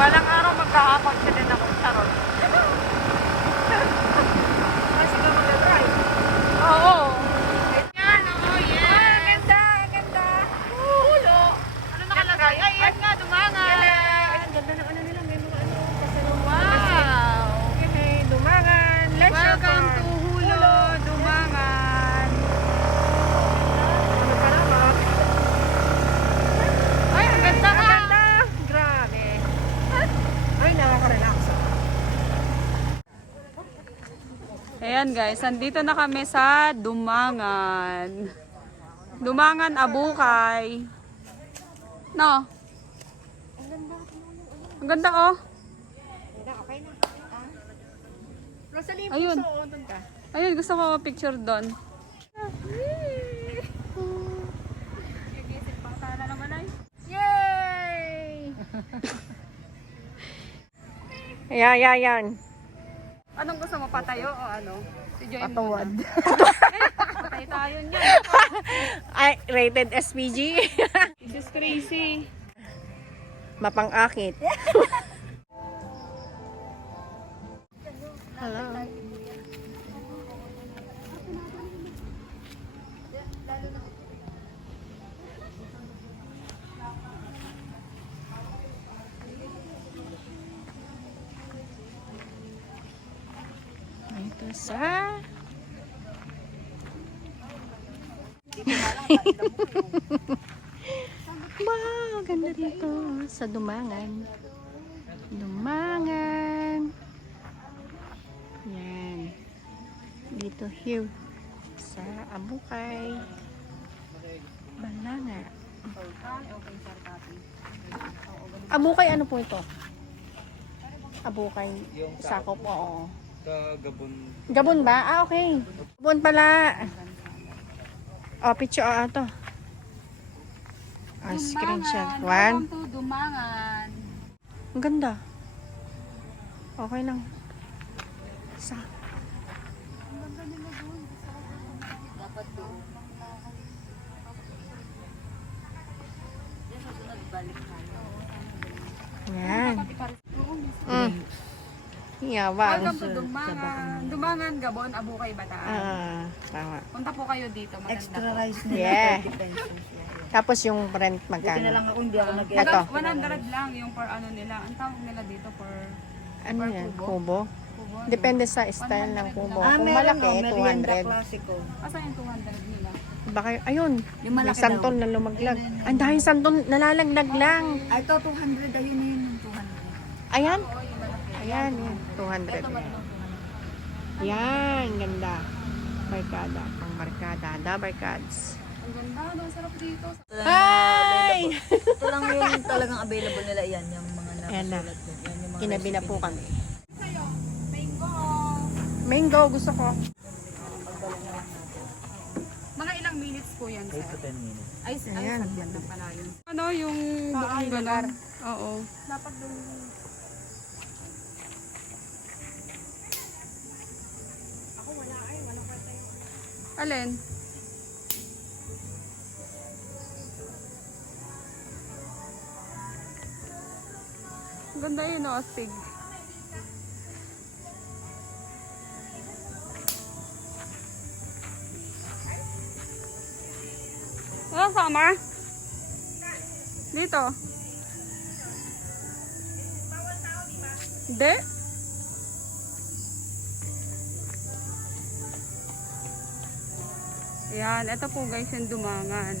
Balang araw magkakakotse din ako sa road. Kasi ka mag-drive. Oo. Yan, oo, yes. Ganda, ganda. Hulo. Ano nakalagay? Ay, yan nga, dumangan. Ang ganda ng ano nila, may mga ano, pasalubong. Wow. Okay, Dumangan. Let's Welcome to Hulo, Dumangan. Ano pa naman? Ay, ang ganda Ang ka. ganda. Grabe. Ay, nakaka-relax. Ayan guys, nandito na kami sa Dumangan. Dumangan, Abukay. No? Ang ganda oh. Okay na. Rosalie, Ayun. puso, doon ka. Ayun, gusto ko picture doon. Yay! Ayan. Anong gusto mo, patayo o ano? Si Joy Patuwad. Patay tayo niyan. Ay, rated SPG. This is crazy. Mapang-akit. Hello. Ito sa wow, ganda dito sa Dumangan. Dumangan. Yan. Dito here sa Abukay. Balanga. Abukay ano po ito? Abukay. Sakop, oo. Sa Gabon. Gabon ba? Ah, okay. Gabon pala. Oh, picture ito. Ah, screenshot. One. Welcome to Dumangan. Ang ganda. Okay lang. Sa. Dapat doon. Yan, susunod balik tayo. Yan. Yawang. Welcome to Dumangan. Dumangan, Gabon, Abukay, Bataan. Ah, tama. Punta po kayo dito. Maganda. Extra rice na Yeah. 30 pesos. Tapos yung rent Buti na magkano? lang ako hindi ako nag Ito. 100 lang yung per ano nila. Ang tawag nila dito for Ano per yan? kubo. Kubo? kubo. Depende sa style ng kubo. Ah, Kung meron malaki, no, merienda 200. klasiko. Asa yung 200 nila? Baka, ayun. Yung Yung malaki santol daw. na lumaglag. Ang dahil santol nalalaglag lang. Ay, ito 200. Ayun na yun, yung 200. Ayan. Oo, yung malaki. Ayan, yan. 200. Ito ba ito? Yan, ganda. Barkada. Pang barkada. The barkads. Ang ganda, no? Ang sarap dito. Hi! Ito lang yung talagang available nila. Yan, yung mga Ayan na. nakasulat doon. Yan yung mga Kinabi na recipe po nila. kami. Mango. Mango, gusto ko. Mga ilang minutes po yan, 8 to sir? 10 minutes. Ay, Ayan. saglit lang pala yun. Ano yung buong lugar? Oo. Dapat doon. Alin? Ang ganda yun, no? Astig. Ano, summer? Dito. Hindi. Yan, ito po guys yung Dumangan.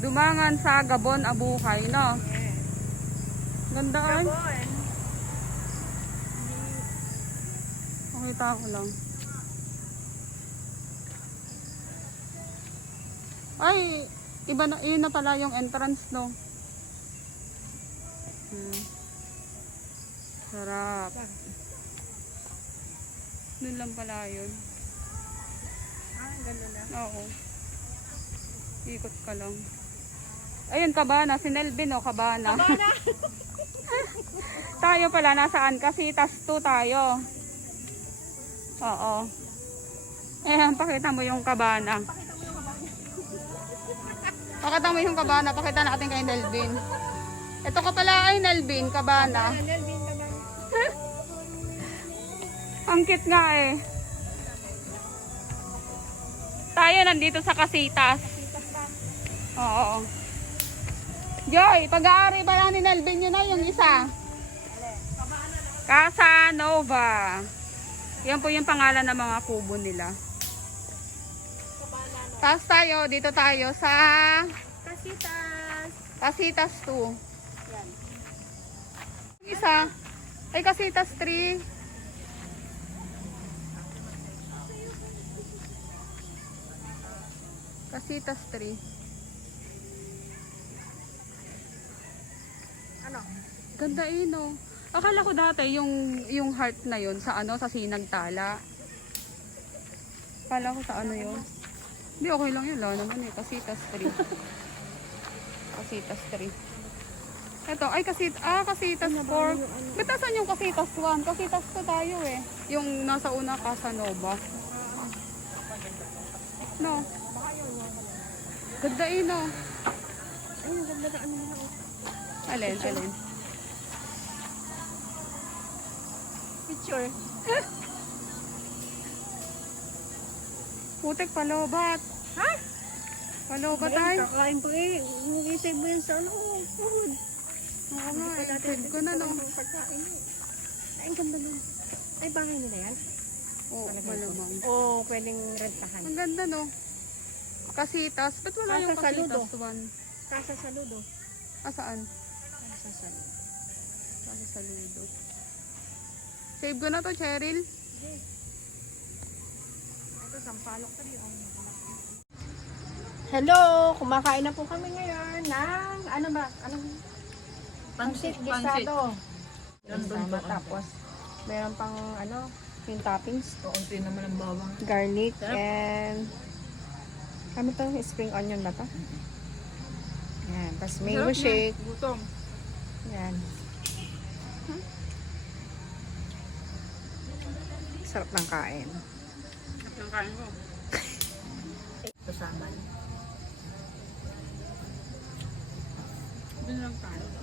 Dumangan sa Gabon, Abukay, no? Ganda ay. Pakita ko lang. Ay, iba na, yun na pala yung entrance, no? Sarap. Doon lang pala yun. Ganda na. Oo. Ikot ka lang. Ayun, Cabana. Si Nelvin, oh, Cabana. Cabana! Tayo pala, nasaan? Casitas 2 tayo. Oo. Ayan, pakita mo yung Cabana. Pakita mo yung Cabana. Pakita natin kay Nelvin. Ito ka pala, kay Nelvin, kabana. Ang cute nga eh. Tayo nandito sa Casitas. Oo. Joy, pag-aari ba lang ni Nelvin yun na yung isa? Casanova. Yan po yung pangalan ng mga kubo nila. Tapos tayo, dito tayo sa Casitas 2. Yan. Yung isa, ay Casitas 3. Casitas 3. Ano? Ganda eh, no? Akala ko dati yung heart na yun sa ano, sa Sinagtala. Akala ko sa ano yun. Hindi, okay lang yun. Wala naman eh. Casitas 3. Casitas 3. Ito, ay Casitas 4. Ba't nasan yung Casitas 1? Casitas 2 tayo eh. Yung nasa una, Casanova. No? Ganda eh, no? Ay, ang ganda na ano na. Alin, alin. Picture. Putik, palobat. Ha? Palobat Ay, ay. kakain po eh. Nag-isig mo yan sa ano. Food. Oo nga, save ko na no. Pagkain eh. Ay, ang ganda nun. Ay, bahay nila yan? Oo, malamang. Oo, pwedeng rentahan. Ang ganda no. Casitas. Ba't wala yung Casa Saludo. Casitas 1? Casa Saludo. Saan? Casa Saludo. Casa Saludo. Save ko na to, Cheryl. Ito, sampalok tabi. Hello! Kumakain na po kami ngayon ng, ano ba? Anong? Pansit gisado. Sama, tapos, meron pang, ano, yung toppings. Kaunti naman ang bawang. Garlic and, ano to? Spring onion ba to? Yan. Tapos mango shake. Gutom. Yan. Sarap ng kain. Ang kain ko. Ito saman. Doon lang tayo.